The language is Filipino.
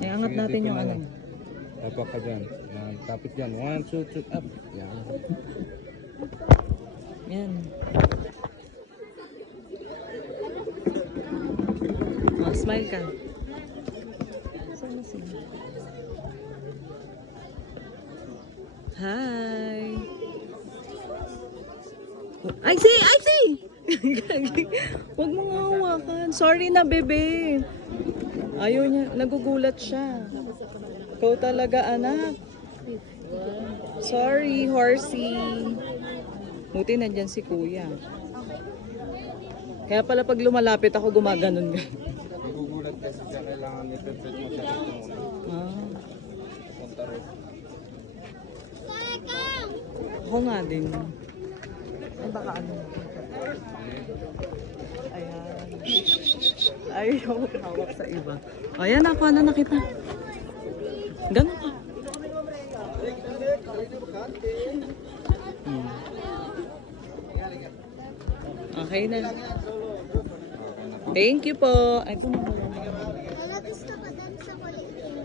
Iangat natin yung ano. Tapak ka dyan. Yan, tapit dyan. 1, 2, 3, up. Yan. Yan. Oh, smile ka. Sana sila. Hi! I see! I see! Huwag mo nga hawakan. Sorry na, bebe. Ayaw niya. Nagugulat siya. Ikaw talaga, anak. Sorry, horsey. Buti nandyan si kuya. Kaya pala pag lumalapit ako, gumaganon ka. Nagugulat kasi siya. Kailangan ito-set mo siya dito muna. Ah. Punta rin. Ako nga din. Ay, baka ano. Ayan. Ayaw hawak sa iba. Ayan, ako na nakita. Ganun ka. Hmm. Okay na. Thank you po. Ay, Gusto ko dun sa kulit naman.